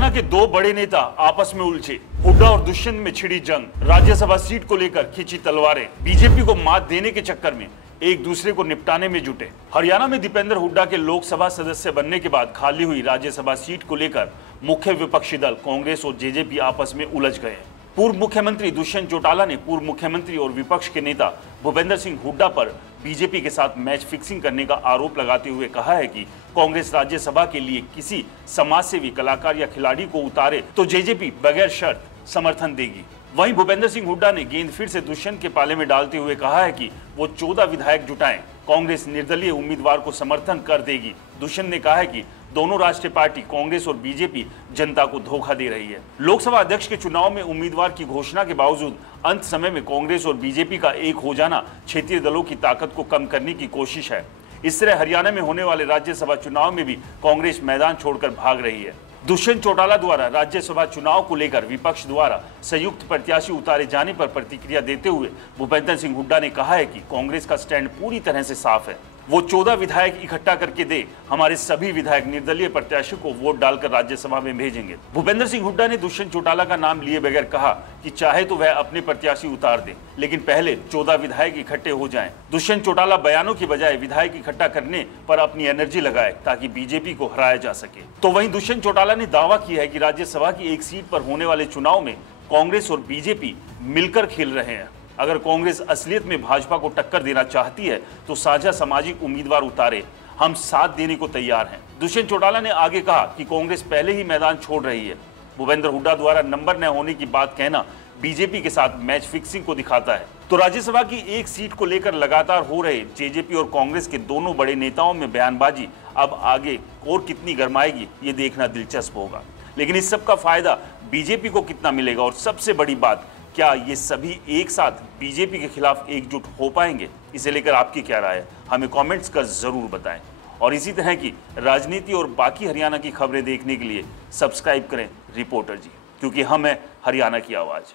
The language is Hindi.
हरियाणा के दो बड़े नेता आपस में उलझे। हुड्डा और दुष्यंत में छिड़ी जंग। राज्यसभा सीट को लेकर खींची तलवारें। बीजेपी को मात देने के चक्कर में एक दूसरे को निपटाने में जुटे। हरियाणा में दीपेंद्र हुड्डा के लोकसभा सदस्य बनने के बाद खाली हुई राज्यसभा सीट को लेकर मुख्य विपक्षी दल कांग्रेस और जेजेपी आपस में उलझ गए। पूर्व मुख्यमंत्री दुष्यंत चौटाला ने पूर्व मुख्यमंत्री और विपक्ष के नेता भूपेंद्र सिंह हुड्डा पर बीजेपी के साथ मैच फिक्सिंग करने का आरोप लगाते हुए कहा है कि कांग्रेस राज्यसभा के लिए किसी समाजसेवी, कलाकार या खिलाड़ी को उतारे तो जेजेपी बगैर शर्त समर्थन देगी। वहीं भूपेंद्र सिंह हुड्डा ने गेंद फिर से दुष्यंत के पाले में डालते हुए कहा है कि वो 14 विधायक जुटाएं, कांग्रेस निर्दलीय उम्मीदवार को समर्थन कर देगी। दुष्यंत ने कहा है कि दोनों राष्ट्रीय पार्टी कांग्रेस और बीजेपी जनता को धोखा दे रही है। लोकसभा अध्यक्ष के चुनाव में उम्मीदवार की घोषणा के बावजूद अंत समय में कांग्रेस और बीजेपी का एक हो जाना क्षेत्रीय दलों की ताकत को कम करने की कोशिश है। इस तरह हरियाणा में होने वाले राज्यसभा चुनाव में भी कांग्रेस मैदान छोड़कर भाग रही है। दुष्यंत चौटाला द्वारा राज्यसभा चुनाव को लेकर विपक्ष द्वारा संयुक्त प्रत्याशी उतारे जाने पर प्रतिक्रिया देते हुए भूपेंद्र सिंह हुड्डा ने कहा है कि कांग्रेस का स्टैंड पूरी तरह से साफ है। वो 14 विधायक इकट्ठा करके दे, हमारे सभी विधायक निर्दलीय प्रत्याशी को वोट डालकर राज्यसभा में भेजेंगे। भूपेंद्र सिंह हुड्डा ने दुष्यंत चौटाला का नाम लिए बगैर कहा कि चाहे तो वह अपने प्रत्याशी उतार दे, लेकिन पहले 14 विधायक इकट्ठे हो जाएं। दुष्यंत चौटाला बयानों की बजाय विधायक इकट्ठा करने पर अपनी एनर्जी लगाए ताकि बीजेपी को हराया जा सके। तो वहीं दुष्यंत चौटाला ने दावा किया है कि राज्यसभा की एक सीट पर होने वाले चुनाव में कांग्रेस और बीजेपी मिलकर खेल रहे हैं। अगर कांग्रेस असलियत में भाजपा को टक्कर देना चाहती है तो साझा सामाजिक उम्मीदवार उतारे, हम साथ देने को तैयार हैं। दुष्यंत चौटाला ने आगे कहा कि कांग्रेस पहले ही मैदान छोड़ रही है। भूपेंद्र हुड्डा द्वारा नंबर न होने की बात कहना बीजेपी के साथ मैच फिक्सिंग को दिखाता है। तो राज्यसभा की एक सीट को लेकर लगातार हो रहे जेजेपी और कांग्रेस के दोनों बड़े नेताओं में बयानबाजी अब आगे और कितनी गर्माएगी, ये देखना दिलचस्प होगा। लेकिन इस सब का फायदा बीजेपी को कितना मिलेगा, और सबसे बड़ी बात, क्या ये सभी एक साथ बीजेपी के खिलाफ एकजुट हो पाएंगे? इसे लेकर आपकी क्या राय है, हमें कमेंट्स कर जरूर बताएं। और इसी तरह की राजनीति और बाकी हरियाणा की खबरें देखने के लिए सब्सक्राइब करें रिपोर्टर जी, क्योंकि हम हैं हरियाणा की आवाज।